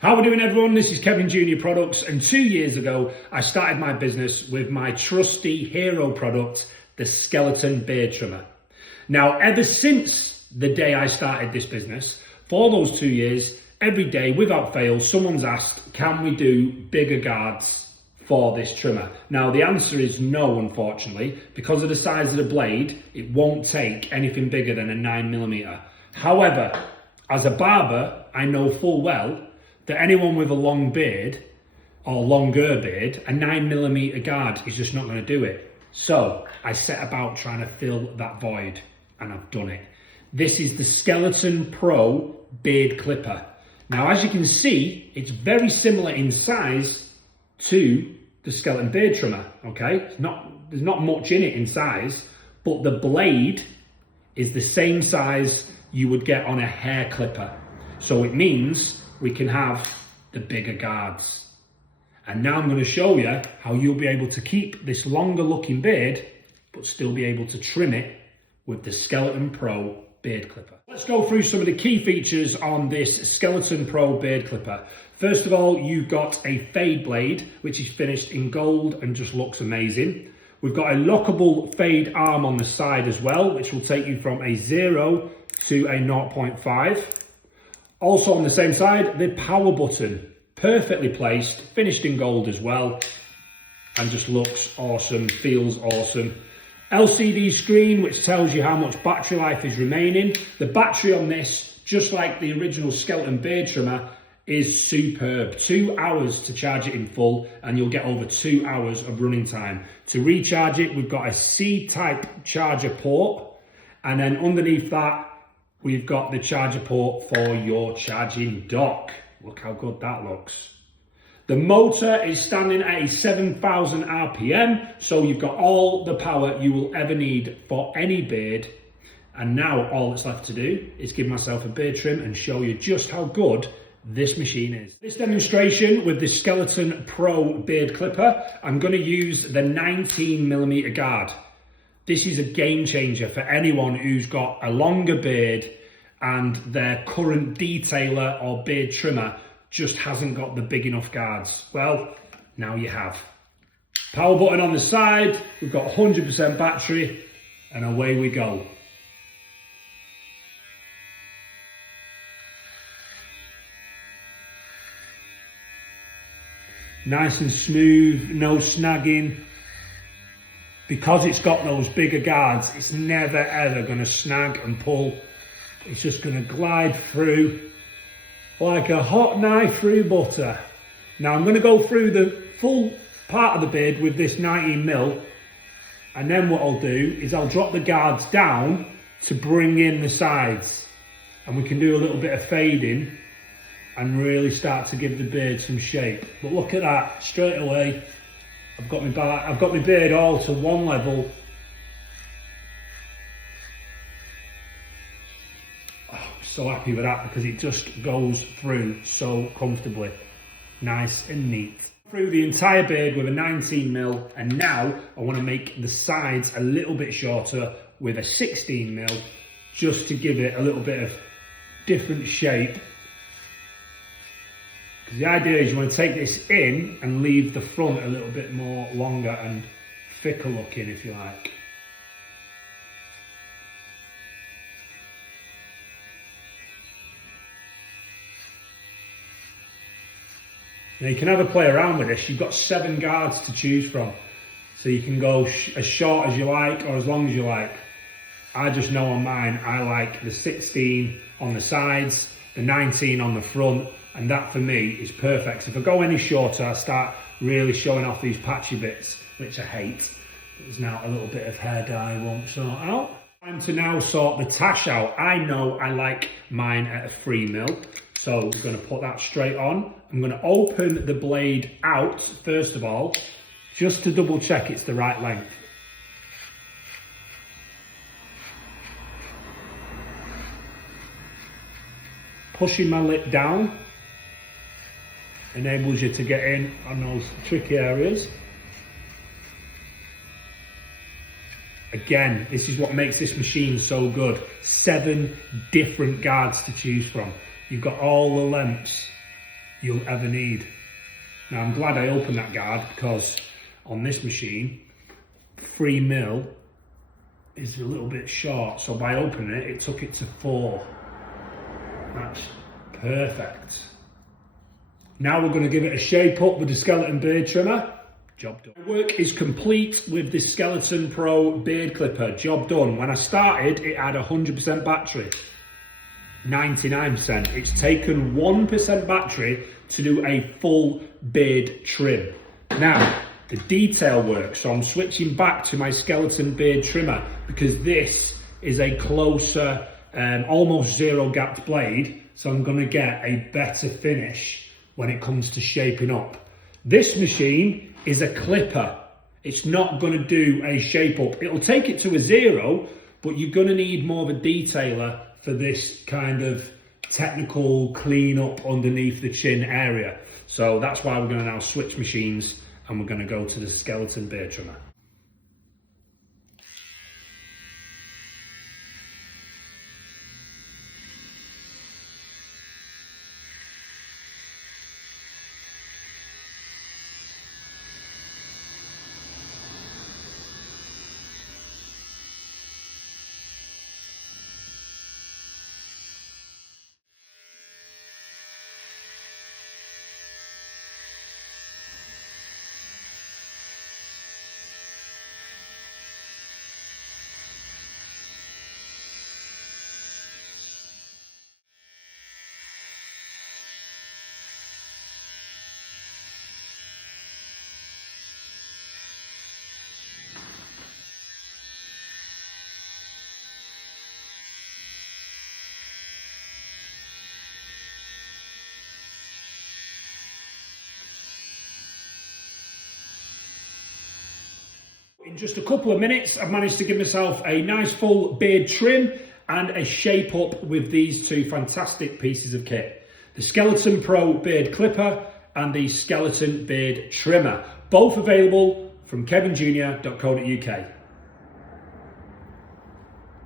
How are we doing, everyone? This is Kevin Junior Products, and 2 years ago I started my business with my trusty hero product, the skeleton beard trimmer. Now, ever since the day I started this business, for those 2 years, every day without fail, someone's asked, can we do bigger guards for this trimmer? Now, the answer is no, unfortunately. Because of the size of the blade, it won't take anything bigger than a 9mm. However, as a barber, I know full well that anyone with a long beard or longer beard, a 9mm guard is just not going to do it. So I set about trying to fill that void, and I've done it. This is the Skeleton Pro beard clipper. Now, as you can see, it's very similar in size to the skeleton beard trimmer. Okay, there's not much in it in size, but the blade is the same size you would get on a hair clipper. So it means we can have the bigger guards. And now I'm going to show you how you'll be able to keep this longer looking beard, but still be able to trim it with the Skeleton Pro beard clipper. Let's go through some of the key features on this Skeleton Pro beard clipper. First of all, you've got a fade blade, which is finished in gold and just looks amazing. We've got a lockable fade arm on the side as well, which will take you from a 0 to a 0.5. Also on the same side, the power button, perfectly placed, finished in gold as well, and just looks awesome, feels awesome. LCD screen, which tells you how much battery life is remaining. The battery on this, just like the original skeleton beard trimmer, is superb. 2 hours to charge it in full, and you'll get over 2 hours of running time. To recharge it, we've got a C-type charger port, and then underneath that, we've got the charger port for your charging dock. Look how good that looks. The motor is standing at a 7,000 RPM, so you've got all the power you will ever need for any beard. And now all that's left to do is give myself a beard trim and show you just how good this machine is. This demonstration with the Skeleton Pro beard clipper, I'm going to use the 19mm guard. This is a game changer for anyone who's got a longer beard and their current detailer or beard trimmer just hasn't got the big enough guards. Well, now you have. Power button on the side, we've got 100% battery, and away we go. Nice and smooth, no snagging. Because it's got those bigger guards, it's never ever going to snag and pull. It's just going to glide through like a hot knife through butter. Now I'm going to go through the full part of the beard with this 19mm, and then what I'll do is I'll drop the guards down to bring in the sides, and we can do a little bit of fading and really start to give the beard some shape. But look at that, straight away I've got my beard all to one level. Oh, I'm so happy with that because it just goes through so comfortably. Nice and neat. Through the entire beard with a 19mm, and now I want to make the sides a little bit shorter with a 16mm, just to give it a little bit of different shape. Because the idea is you want to take this in and leave the front a little bit more longer and thicker looking, if you like. Now you can have a play around with this. You've got 7 guards to choose from. So you can go as short as you like or as long as you like. I just know on mine, I like the 16 on the sides, the 19 on the front, and that for me is perfect. So if I go any shorter, I start really showing off these patchy bits, which I hate. There's now a little bit of hair dye I won't sort out. Time to now sort the tash out. I know I like mine at a 3mm, so we're going to put that straight on. I'm going to open the blade out first of all, just to double check it's the right length. Pushing my lip down enables you to get in on those tricky areas. Again, this is what makes this machine so good. 7 different guards to choose from. You've got all the lengths you'll ever need. Now I'm glad I opened that guard, because on this machine, 3mm is a little bit short, so by opening it, it took it to 4. That's perfect. Now we're going to give it a shape up with the skeleton beard trimmer. Job done. Work is complete with the Skeleton Pro beard clipper. Job done. When I started, it had 100% battery. 99%. It's taken 1% battery to do a full beard trim. Now, the detail work. So I'm switching back to my skeleton beard trimmer, because this is a closer, almost zero gapped blade. So I'm going to get a better finish when it comes to shaping up. This machine is a clipper. It's not going to do a shape up. It'll take it to a 0, but you're going to need more of a detailer for this kind of technical clean up underneath the chin area. So that's why we're going to now switch machines, and we're going to go to the skeleton beard trimmer. In just a couple of minutes, I've managed to give myself a nice full beard trim and a shape up with these two fantastic pieces of kit. The Skeleton Pro beard clipper and the skeleton beard trimmer. Both available from kevinjr.co.uk.